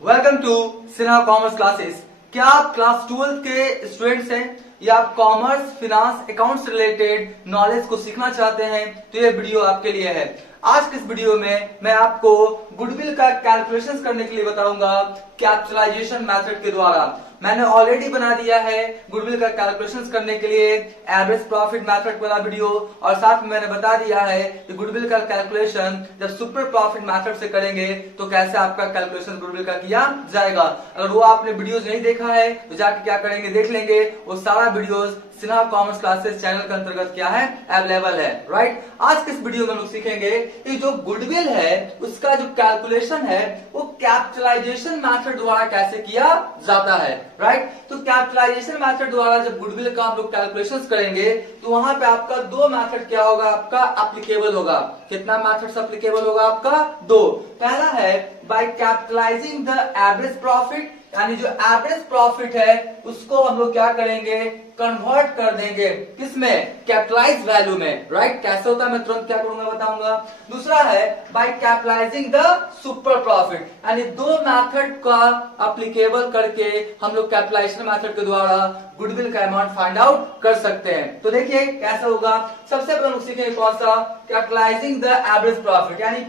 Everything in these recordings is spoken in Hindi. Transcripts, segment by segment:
Welcome to Sinha commerce classes. क्या आप क्लास 12 के स्टूडेंट्स हैं या आप commerce, finance, accounts related knowledge को सीखना चाहते हैं तो ये वीडियो आपके लिए है। आज के इस वीडियो में मैं आपको गुडविल का कैलकुलेशंस करने के लिए बताऊंगा कैपिटलाइजेशन मेथड के द्वारा। मैंने ऑलरेडी बना दिया है गुडविल का कैलकुलेशंस करने के लिए एवरेज प्रॉफिट मेथड वाला वीडियो, और साथ में मैंने बता दिया है कि गुडविल का कैलकुलेशन जब सुपर प्रॉफिट मेथड से करेंगे तो कैसे आपका कैलकुलेशन गुडविल का किया जाएगा। अगर वो आपने वीडियोस नहीं देखा है तो जाके क्या करेंगे, देख लेंगे। वो सारा videos Sinha commerce classes channel के अंतर्गत क्या है, अवेलेबल है, राइट। आज के इस वीडियो में हम सीखेंगे कि जो गुडविल है उसका जो कैलकुलेशन है वो कैपिटलाइजेशन मेथड द्वारा कैसे किया जाता है, राइट। तो कैपिटलाइजेशन मेथड द्वारा जब गुडविल का हम लोग कैलकुलेशंस करेंगे तो वहां पे आपका दो मेथड क्या होगा, आपका एप्लीकेबल होगा। कितना मेथड्स एप्लीकेबल होगा आपका? दो। पहला है by capitalising the average profit, यानी जो एवरेज प्रॉफिट है उसको हम लोग क्या करेंगे, कन्वर्ट कर देंगे किसमें, कैपिटलाइज वैल्यू में, राइट। कैसे होता है मैं तुरंत क्या करूंगा बताऊंगा। दूसरा है by capitalising the super profit, यानी दो मेथड का एप्लीकेबल करके हम लोग कैपिटलाइजेशन मेथड के द्वारा गुडविल का अमाउंट फाइंड आउट कर सकते हैं। तो देखिए कैसा होगा। सबसे पहले हम सीखेंगे कौन सा, कैपिटलाइजिंग द एवरेज प्रॉफिट, यानी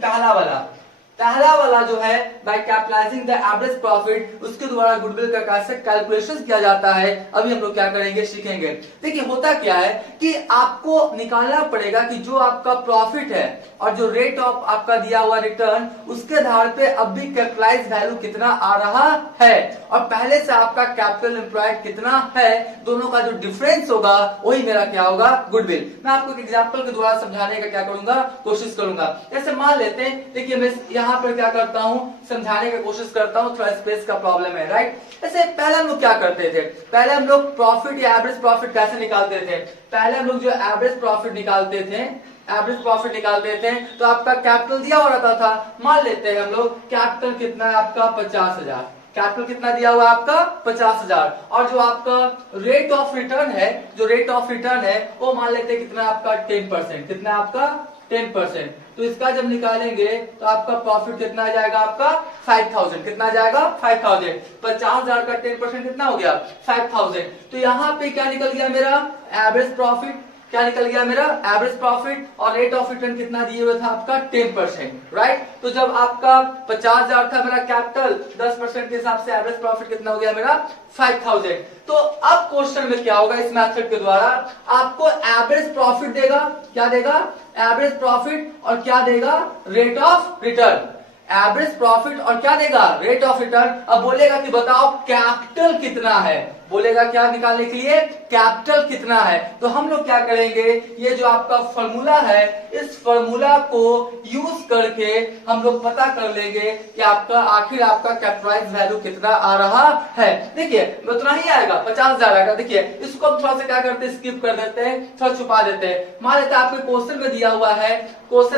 पहला वाला जो है by capitalising the average profit, उसके द्वारा गुडविल का कैसे कैलकुलेशन किया जाता है अभी हम लोग क्या करेंगे, सीखेंगे। देखिए होता क्या है कि आपको निकालना पड़ेगा कि जो आपका प्रॉफिट है और जो रेट ऑफ आपका दिया हुआ रिटर्न, उसके आधार पे अब भी कैपिटलाइज वैल्यू कितना आ रहा है और पहले से आपका कैपिटल एम्प्लॉयड कितना है, दोनों का जो डिफरेंस होगा वही मेरा क्या होगा, गुडविल। मैं आपको एक एग्जांपल के द्वारा समझाने का क्या करूंगा, कोशिश करूंगा। जैसे मान लेते हैं, देखिए मैं यहाँ पर क्या करता हूँ, समझाने की कोशिश करता हूँ, थोड़ा स्पेस का प्रॉब्लम है, राइट। जैसे पहले हम लोग क्या करते थे, पहले हम लोग प्रॉफिट या एवरेज प्रॉफिट कैसे निकालते थे। पहले हम लोग जो एवरेज प्रॉफिट निकालते थे तो आपका कैपिटल दिया हुआ रहता था। मान लेते हैं हम लोग कैपिटल कितना है आपका, 50,000। कैपिटल कितना दिया हुआ है आपका, 50,000। और जो आपका रेट ऑफ रिटर्न है, वो मान लेते हैं कितना आपका, 10%। कितना आपका, 10%। तो इसका जब निकालेंगे तो आपका प्रॉफिट कितना आ जाएगा, आपका 5,000। कितना आ जाएगा, 5,000। 50,000 का 10% कितना हो गया, 5,000। तो यहाँ पे क्या निकल गया मेरा, एवरेज प्रॉफिट। क्या निकल गया मेरा, एवरेज प्रॉफिट। और रेट ऑफ रिटर्न कितना दिए हुए था आपका, 10%, राइट। तो जब आपका 50,000 था मेरा कैपिटल, 10% के हिसाब से एवरेज प्रॉफिट कितना हो गया मेरा, 5,000। तो अब क्वेश्चन में क्या होगा, इस मेथड के द्वारा आपको एवरेज प्रॉफिट देगा। क्या देगा, एवरेज प्रॉफिट, और क्या देगा, rate of return. Average profit और क्या देगा, रेट ऑफ रिटर्न। अब बोलेगा कि बताओ कैपिटल कितना है, बोलेगा क्या निकालने के लिए, कैपिटल कितना है। तो हम लोग क्या करेंगे, ये जो आपका फॉर्मूला है, इस फॉर्मूला को यूज करके हम लोग पता कर लेंगे कि आपका आखिर आपका कैपिटलाइज वैल्यू कितना आ रहा है। देखिए उतना ही आएगा, 50,000 आएगा। देखिए इसको थोड़ा सा क्या करते हैं, स्किप कर देते हैं, थोड़ा छुपा देते हैं। मान लेते हैं आपके क्वेश्चन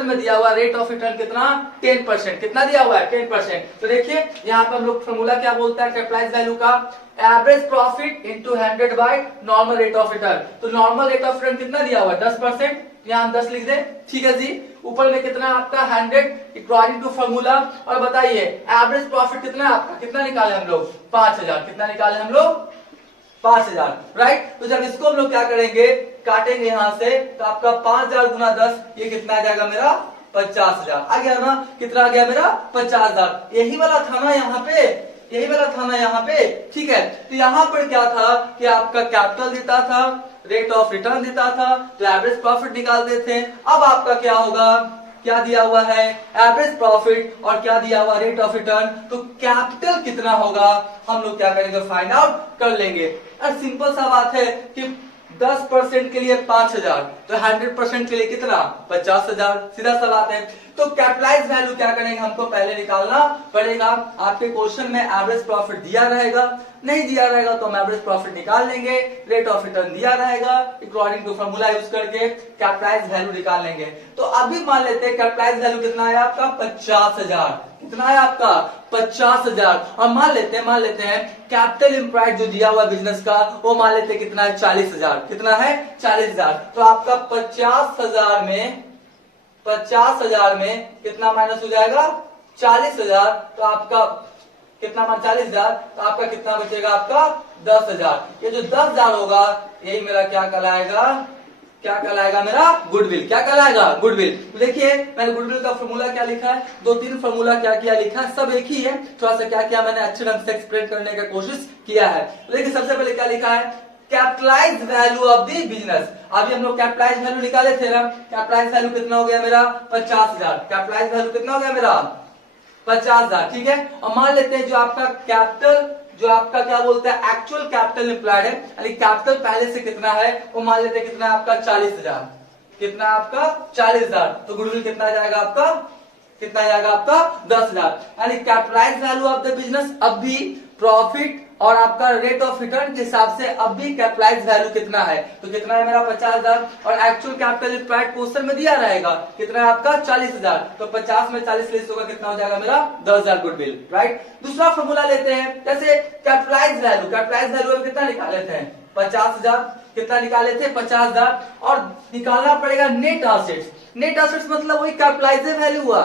में दिया हुआ रेट ऑफ रिटर्न कितना, 10%। कितना दिया हुआ है, 10%। तो देखिए यहाँ पे हम लोग फॉर्मूला क्या बोलता है कैपिटलाइज वैल्यू का, average profit into 100 by normal rate of return. तो नॉर्मल रेट ऑफ रिटर्न कितना दिया हुआ है, 10%। यहाँ हम 10 लिख दें, ठीक है जी। ऊपर में कितना आपका 100 अकॉर्डिंग टू फॉर्मूला। और बताइए एवरेज प्रॉफिट कितना है आपका, कितना निकाले हम लोग, 5,000। कितना निकाले हम लोग, 5,000, राइट। तो जब इसको हम लोग क्या करेंगे, काटेंगे यहां से, तो आपका 5,000 गुना 10, ये कितना आ जाएगा मेरा, 50,000 आ गया ना। कितना आ गया मेरा, 50,000। यही वाला था ना यहाँ पे, ठीक है। तो यहाँ पर क्या था कि आपका कैपिटल देता था, रेट ऑफ रिटर्न देता था, तो एवरेज प्रॉफिट निकालते थे। अब आपका क्या होगा, क्या दिया हुआ है, एवरेज प्रॉफिट, और क्या दिया हुआ, रेट ऑफ रिटर्न। तो कैपिटल कितना होगा हम लोग क्या करेंगे, फाइंड आउट कर लेंगे। और सिंपल सा बात है कि 10% के लिए 5,000, तो 100% के लिए कितना, 50,000। सीधा सा बात है। तो कैपिटलाइज वैल्यू क्या करेंगे, हमको पहले निकालना पड़ेगा। आपके क्वेश्चन में एवरेज प्रॉफिट दिया रहेगा, नहीं दिया रहेगा तो हम एवरेज प्रॉफिट निकाल लेंगे। रेट ऑफ रिटर्न दिया रहेगा, अकॉर्डिंग टू फॉर्मूला यूज करके कैपिटलाइज वैल्यू निकाल लेंगे। तो अभी मान लेते हैं कैपिटलाइज वैल्यू कितना है आपका, 50,000। कितना है आपका, 50,000। और मान लेते हैं कैपिटल एम्प्लॉयड जो दिया हुआ बिजनेस का, वो मान लेते हैं कितना है, 40,000। कितना है, 40,000। तो आपका 50,000 में कितना माइनस हो जाएगा, 40,000। तो आपका कितना मान 40,000, तो आपका कितना बचेगा, आपका 10,000। ये जो 10,000 होगा यही मेरा क्या कहलाएगा, क्या कहलाएगा, मेरा गुडविल। क्या कहलाएगा, गुडविल। तो देखिए मैंने गुडविल का फॉर्मूला क्या लिखा है, 2-3 फॉर्मूला क्या किया लिखा है, सब एक ही है, थोड़ा सा क्या किया मैंने अच्छे ढंग से एक्सप्लेन करने की कोशिश किया है। तो देखिए सबसे पहले क्या लिखा है, capitalise value of the business. अभी हम लोग कैपिटलाइज वैल्यू निकाले थे ना, कैपिटलाइज वैल्यू कितना हो गया मेरा, 50,000। कैपिटलाइज वैल्यू कितना हो गया मेरा, 50,000, ठीक है। और मान लेते हैं जो आपका कैपिटल, जो आपका क्या बोलते हैं एक्चुअल कैपिटल एम्प्लॉयड है, यानी कैपिटल पहले से कितना है वो मान लेते हैं कितना है आपका 40,000। कितना आपका 40,000, तो गुडविल कितना आ जाएगा आपका, कितना आ जाएगा आपका 10,000। यानी capitalise value of the business अब भी प्रॉफिट और आपका रेट ऑफ रिटर्न के हिसाब से अब भी कैपिटलाइज वैल्यू कितना है, तो कितना है मेरा 50,000, और एक्चुअल कैपिटल एम्प्लॉयड क्वेश्चन में दिया रहेगा कितना है आपका 40,000, तो 50 में 40 लेस होगा, कितना हो जाएगा मेरा 10,000 गुडविल, राइट। दूसरा फॉर्मूला लेते हैं, जैसे कैपिटलाइज वैल्यू, कैपिटलाइज वैल्यू में कितना निकाले थे 50,000, कितना निकाले थे 50,000, और निकालना पड़ेगा नेट एसेट्स। नेट एसेट्स मतलब वही कैपिटलाइज वैल्यू हुआ,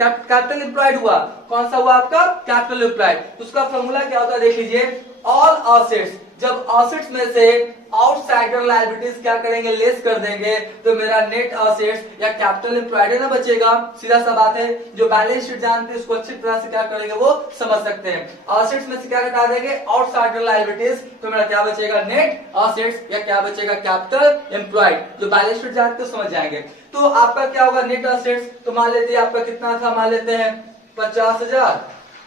कैपिटल एम्प्लॉयड हुआ, कौन सा हुआ आपका कैपिटल एम्प्लॉयड। उसका फॉर्मूला क्या होता है देख लीजिए, ऑल एसेट्स, जब एसेट्स में से आउटसाइडर लायबिलिटीज क्या करेंगे लेस कर देंगे, तो मेरा नेट एसेट्स या कैपिटल एम्प्लॉयड ना बचेगा। सीधा सा बात है, जो बैलेंस शीट जानते हैं उसको अच्छी तरह से क्या करेंगे वो समझ सकते हैं। एसेट्स में से क्या घटा देंगे आउटसाइडर लायबिलिटीज, तो मेरा क्या बचेगा नेट एसेट्स, या क्या बचेगा कैपिटल एम्प्लॉयड। जो बैलेंस शीट जानते हैं समझ जाएंगे। तो आपका क्या होगा नेट एसेट्स, तो मान लेते हैं आपका कितना था, मान लेते हैं 50,000,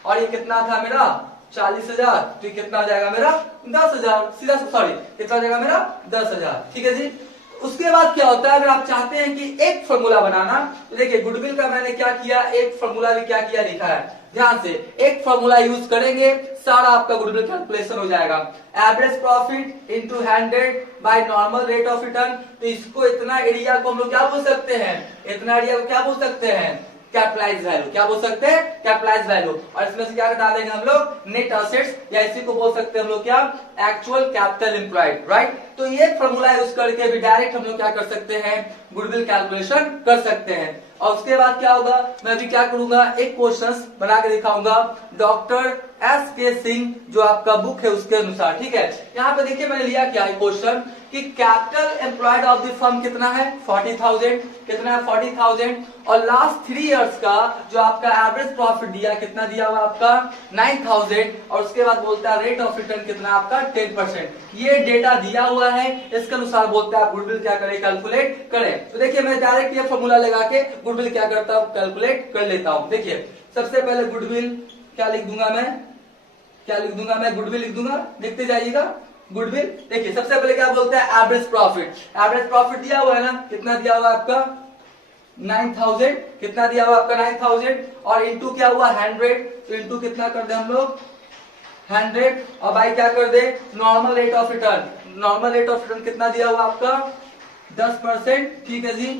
और ये कितना था मेरा 40,000, तो ये कितना हो जाएगा मेरा 10,000, सीधा सॉरी कितना हो जाएगा मेरा 10,000, ठीक है जी। उसके बाद क्या होता है, अगर आप चाहते हैं कि एक फॉर्मूला बनाना, तो देखिए गुडविल का मैंने क्या किया, एक फॉर्मूला भी क्या किया लिखा है, ध्यान से एक फॉर्मूला यूज करेंगे सारा आपका गुडविल कैलकुलेशन हो जाएगा। Average profit into 100 by normal rate of return, तो इसको इतना एरिया को हम लोग क्या बोल सकते हैं, इतना एरिया को क्या बोल सकते हैं कैपिटलाइज वैल्यू, क्या बोल सकते हैं कैपिटलाइज वैल्यू। और इसमें से क्या घटा देंगे हम लोग नेट एसेट्स, या इसी को बोल सकते हैं हम लोग क्या एक्चुअल कैपिटल एम्प्लॉयड, राइट। तो ये फॉर्मूला यूज करके भी डायरेक्ट हम लोग क्या कर सकते हैं गुडविल कैलकुलेशन कर सकते हैं। और उसके बाद क्या होगा, मैं अभी क्या करूंगा एक क्वेश्चन बना के दिखाऊंगा डॉक्टर S.K. सिंह जो आपका बुक है उसके अनुसार, ठीक है। यहाँ पे देखिए मैंने लिया क्या है क्वेश्चन कि capital employed of the firm कितना है 40,000, कितना है 40,000, और लास्ट 3 इयर्स का जो आपका एवरेज प्रॉफिट दिया कितना दिया हुआ आपका 9,000, और उसके बाद बोलता है रेट ऑफ रिटर्न कितना आपका 10%। ये डेटा दिया हुआ है, इसके अनुसार बोलता है गुडविल क्या करें कैलकुलेट करें। तो देखिए मैं डायरेक्ट ये फॉर्मूला लगा के गुडविल क्या करता हूँ कैलकुलेट कर लेता हूँ। देखिए सबसे पहले गुडविल क्या लिख दूंगा मैं, क्या लिख दूंगा मैं गुडविल लिख दूंगा, देखते जाइएगा गुडविल। देखिए सबसे पहले क्या बोलते हैं एवरेज प्रॉफिट, एवरेज प्रॉफिट दिया हुआ है ना, कितना दिया हुआ आपका 9,000, कितना दिया हुआ आपका 9,000, और इंटू क्या हुआ 100, तो इंटू कितना कर दे हम लोग 100, और बाई क्या कर दे normal rate of return, normal rate of return कितना दिया हुआ आपका 10%, ठीक है जी।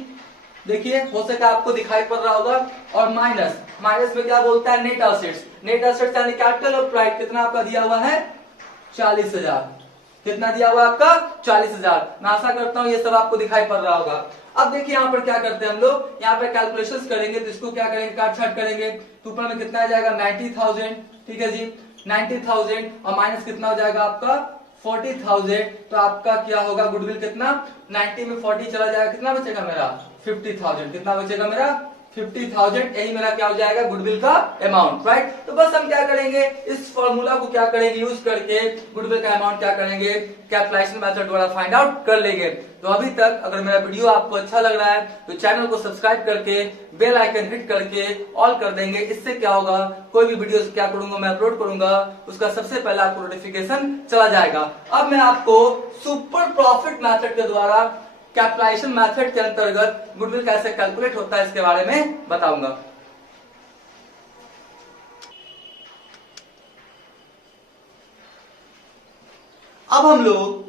देखिए हो सका आपको दिखाई पड़ रहा होगा, और माइनस, माइनस में क्या बोलता है नेट एसेट्स, नेट एसेट्स यानी कैपिटल एम्प्लॉयड कितना आपका दिया हुआ है 40,000, कितना दिया हुआ आपका 40,000। मैं आशा करता हूं ये सब आपको दिखाई पड़ रहा होगा। अब देखिए यहाँ पर क्या करते हैं हम लोग, यहाँ पे कैलकुलेशंस करेंगे, तो इसको क्या करेंगे काट छाट करेंगे, तो ऊपर में कितना आ जाएगा 90,000, ठीक है जी 90,000, और माइनस कितना हो जाएगा आपका 40,000, तो आपका क्या होगा गुडविल कितना 90 में 40 चला जाएगा, कितना बचेगा मेरा 50,000, कितना बचेगा मेरा 50,000, यही मेरा क्या हो जाएगा गुडविल का अमाउंट, राइट। तो बस हम क्या करेंगे इस फॉर्मूला को क्या करेंगे यूज करके गुडविल का अमाउंट क्या करेंगे कैलकुलेशन मेथड द्वारा फाइंड आउट कर लेंगे। तो अभी तक अगर मेरा वीडियो आपको अच्छा लग रहा है तो चैनल को सब्सक्राइब करके बेल आइकन हिट करके ऑल कर देंगे। इससे क्या होगा कोई भी वीडियो क्या करूंगा मैं अपलोड करूंगा उसका सबसे पहले आपको नोटिफिकेशन चला जाएगा। अब मैं आपको सुपर प्रॉफिट मेथड के द्वारा कैपिटलाइजेशन मेथड के अंतर्गत गुडविल कैसे कैलकुलेट होता है इसके बारे में बताऊंगा। अब हम लोग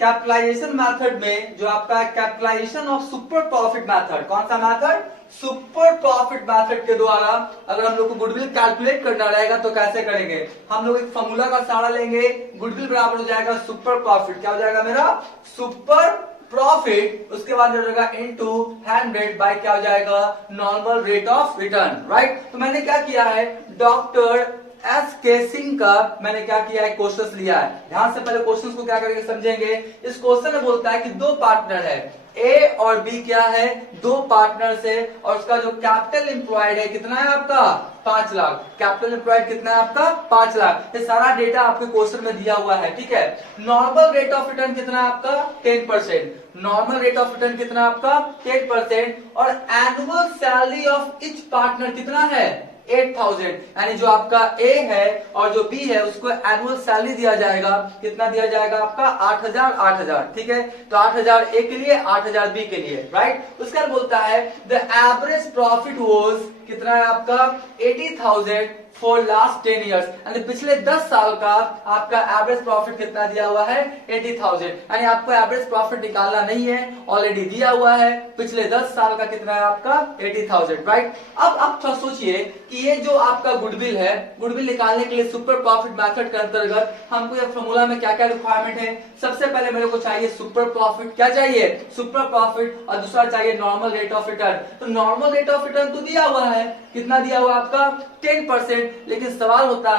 कैपिटलाइजेशन मेथड में जो आपका capitalisation of super profit method, कौन सा मेथड सुपर प्रॉफिट मेथड के द्वारा अगर हम लोग को गुडविल कैलकुलेट करना रहेगा तो कैसे करेंगे। हम लोग एक फॉर्मूला का सहारा लेंगे, गुडविल बराबर हो जाएगा सुपर प्रॉफिट, क्या हो जाएगा मेरा सुपर प्रॉफिट, उसके बाद हो जाएगा इनटू 100 बाय क्या हो जाएगा normal rate of return, right. तो मैंने क्या किया है डॉक्टर एस केसिंग का मैंने क्या किया है, क्वेश्चन लिया है। ध्यान से पहले क्वेश्चन को क्या करेंगे समझेंगे। इस क्वेश्चन में बोलता है कि दो पार्टनर है, ए और बी क्या है, दो पार्टनर्स है, और उसका जो कैपिटल एम्प्लॉयड है कितना है आपका 5 लाख। कैपिटल एम्प्लॉयड कितना है आपका 5 लाख। ये सारा डेटा आपके क्वेश्चन में दिया हुआ है, ठीक है। नॉर्मल रेट ऑफ रिटर्न कितना है आपका 10%। नॉर्मल रेट ऑफ रिटर्न कितना है आपका 10%, और annual salary of each partner कितना है 8,000। यानी जो आपका ए है और जो बी है उसको एनुअल सैलरी दिया जाएगा, कितना दिया जाएगा आपका 8,000, ठीक है। तो 8,000 ए के लिए, 8,000 बी के लिए, राइट। उसके बाद बोलता है द एवरेज प्रॉफिट वॉज कितना है आपका 80,000 फॉर लास्ट 10 ईयर्स। यानी पिछले 10 साल का आपका एवरेज प्रॉफिट कितना दिया हुआ है 80,000। यानी आपको एवरेज प्रॉफिट निकालना नहीं है, ऑलरेडी दिया हुआ है। पिछले 10 साल का कितना है आपका 80,000, राइट। अब आप थोड़ा सोचिए कि ये जो आपका गुडविल है, गुडविल निकालने के लिए सुपर प्रॉफिट मेथड के अंतर्गत हमको ये फॉर्मूला में क्या क्या रिक्वायरमेंट है। सबसे पहले मेरे को चाहिए सुपर प्रॉफिट, क्या चाहिए सुपर प्रॉफिट, और दूसरा चाहिए नॉर्मल रेट ऑफ रिटर्न। तो नॉर्मल रेट ऑफ रिटर्न तो दिया हुआ है, कितना दिया हुआ आपका 10%। लेकिन सवाल उठता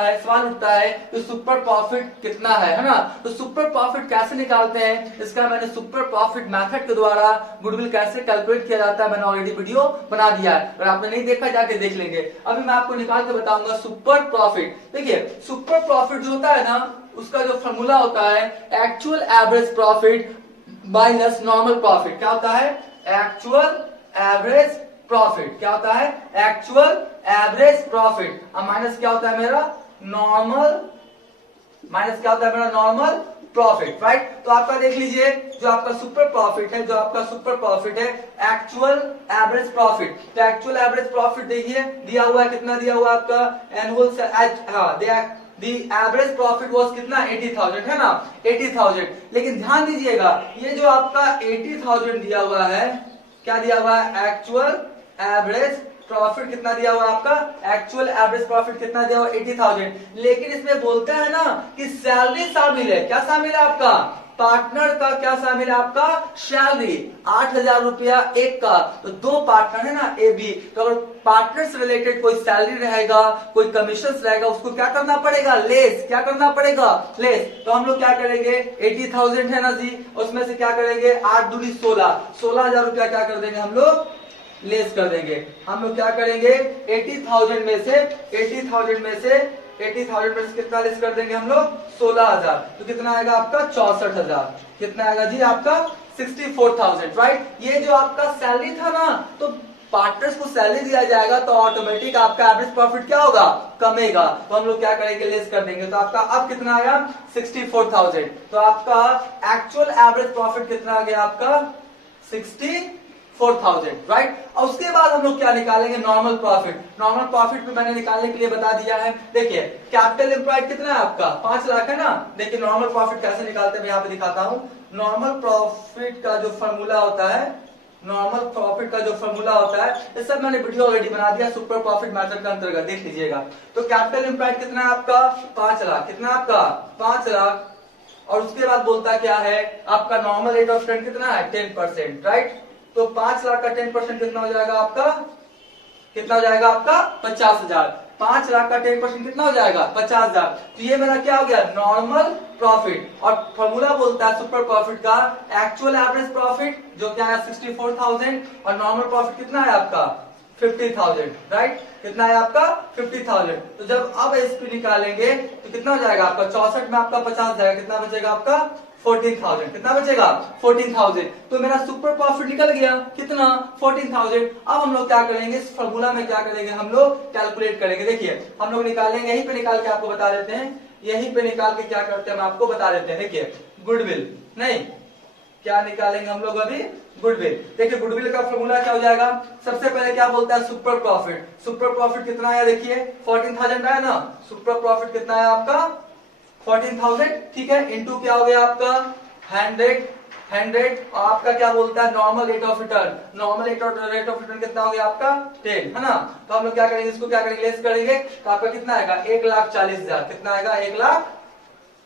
है कि सुपर प्रॉफिट कितना है ना। तो सुपर प्रॉफिट कैसे निकालते हैं, इसका मैंने सुपर प्रॉफिट मेथड के द्वारा गुडविल कैसे कैलकुलेट किया जाता है मैंने ऑलरेडी वीडियो बना दिया है। अगर आपने नहीं देखा जाके देख लेंगे। अभी मैं आपको निकाल के बताऊंगा सुपर प्रॉफिट। देखिए सुपर प्रॉफिट जो होता है ना, उसका जो फॉर्मूला होता है actual average profit minus normal profit. क्या होता है एक्चुअल एवरेज प्रॉफिट, क्या होता है एक्चुअल एवरेज प्रॉफिट, और माइनस क्या होता है मेरा नॉर्मल, माइनस क्या होता है मेरा नॉर्मल प्रॉफिट, राइट। तो आपका देख लीजिए जो आपका सुपर प्रॉफिट है, जो आपका सुपर प्रॉफिट है एक्चुअल एवरेज प्रॉफिट। तो एक्चुअल एवरेज प्रॉफिट देखिए दिया हुआ है, कितना दिया हुआ आपका annual The average profit was कितना 80,000 है ना 80,000। लेकिन ध्यान दीजिएगा ये जो आपका 80,000 दिया हुआ है, क्या दिया हुआ है एक्चुअल एवरेज प्रॉफिट कितना दिया हुआ आपका एक्चुअल एवरेज प्रॉफिट कितना दिया हुआ 80,000। लेकिन इसमें बोलते हैं ना कि सैलरी शामिल है, क्या शामिल है आपका पार्टनर का, क्या शामिल है आपका सैलरी 8,000 रुपया एक का। तो दो पार्टनर है ना ए बी, तो अगर पार्टनर से रिलेटेड कोई सैलरी रहेगा, कोई कमीशन रहेगा, उसको क्या करना पड़ेगा लेस, क्या करना पड़ेगा लेस। तो हम लोग क्या करेंगे 80,000 है ना जी, उसमें से क्या करेंगे 8 दूनी 16,000 रुपया क्या कर देंगे हम लोग लेस कर देंगे। हम लोग क्या करेंगे 80,000 में से 80,000 में से कितना लेस कर देंगे हम लोग 16,000। तो कितना आएगा आपका 64,000। कितना आएगा जी आपका 64,000, राइट। ये जो आपका सैलरी था ना, तो पार्टनर्स को सैलरी दिया जाएगा तो ऑटोमेटिक आपका एवरेज प्रॉफिट क्या होगा कमेगा। तो हम लोग क्या करेंगे लेस कर देंगे। तो आपका अब कितना आया 64,000। तो आपका एक्चुअल एवरेज प्रॉफिट कितना आ गया आपका 64,000, राइट। और उसके बाद हम लोग क्या निकालेंगे नॉर्मल प्रॉफिट। नॉर्मल प्रॉफिट भी मैंने निकालने के लिए बता दिया है। देखिए कैपिटल एम्प्लॉयड कितना है आपका 5 लाख है ना। देखिए नॉर्मल प्रॉफिट कैसे निकालते हैं मैं यहाँ पे दिखाता हूँ। नॉर्मल प्रॉफिट का जो फॉर्मूला होता है, नॉर्मल प्रॉफिट का जो फॉर्मूला होता है, ये सब मैंने वीडियो ऑलरेडी बना दिया सुपर प्रॉफिट मेथड के अंतर्गत, देख लीजिएगा। तो कैपिटल एम्प्लॉयड कितना है आपका 5 लाख, कितना आपका 5 लाख। और उसके बाद बोलता क्या है आपका नॉर्मल रेट ऑफ रिटर्न कितना है 10%, राइट। तो 5 लाख का 10% कितना हो जाएगा आपका, कितना हो जाएगा आपका 50,000। 5 लाख का 10% कितना हो जाएगा 50,000। तो ये मेरा क्या हो गया नॉर्मल प्रॉफिट। और फॉर्मूला बोलता है सुपर प्रॉफिट का एक्चुअल एवरेज प्रॉफिट जो क्या है 64,000, और नॉर्मल प्रॉफिट कितना है आपका 50,000, राइट। कितना है आपका 50,000। तो जब अब इसको निकालेंगे तो कितना हो जाएगा आपका 64 में आपका 50 जाएगा, कितना बचेगा आपका 14,000। कितना बचेगा 14,000। तो मेरा सुपर प्रॉफिट निकल गया कितना 14,000। अब हम लोग क्या करेंगे इस फॉर्मूला में क्या करेंगे हम लोग कैलकुलेट करेंगे। देखिए हम लोग निकालेंगे, यहीं पे निकाल के आपको बता देते हैं, यहीं पे निकाल के क्या करते हैं हम आपको बता देते हैं। देखिए गुडविल नहीं, क्या निकालेंगे हम लोग अभी गुडविल। देखिए गुडविल का फॉर्मूला क्या हो जाएगा, सबसे पहले क्या बोलता है सुपर प्रॉफिट। सुपर प्रॉफिट कितना है देखिए 14,000 है ना। सुपर प्रॉफिट कितना है आपका 14,000, ठीक है। इनटू क्या हो गया आपका 100 और आपका क्या बोलता है normal rate of return. Normal rate of return कितना हो गया आपका 10 है ना। तो हम लोग क्या करेंगे इसको क्या करेंगे लेस करेंगे। तो आपका कितना आएगा 1,40,000। कितना आएगा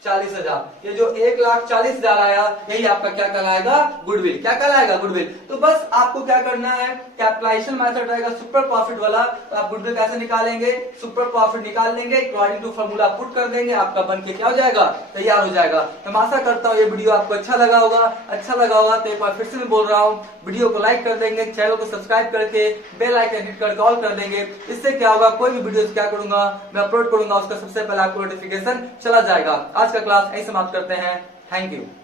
40,000। ये जो 1,40,000 आया, यही आपका क्या कहलाएगा? गुडविल। क्या कहलाएगा? गुडविल। तो बस आपको क्या करना है, कैपिटलाइजेशन मेथड रहेगा सुपर प्रॉफिट वाला। तो आप गुडविल कैसे निकालेंगे? सुपर प्रॉफिट निकाल लेंगे, अकॉर्डिंग टू फॉर्मूला पुट कर देंगे, आपका बन के क्या हो जाएगा? तैयार हो जाएगा। तो मैं आशा करता हूँ ये वीडियो आपको अच्छा लगा होगा। तो एक बार फिर से मैं बोल रहा हूँ, वीडियो को लाइक कर देंगे, चैनल को सब्सक्राइब करके बेल आइकन हिट कर ऑल कर देंगे। इससे क्या होगा, कोई भी वीडियो क्या करूंगा मैं अपलोड करूंगा, उसका सबसे पहले आपको नोटिफिकेशन चला जाएगा। आज का क्लास यही समाप्त करते हैं। Thank you.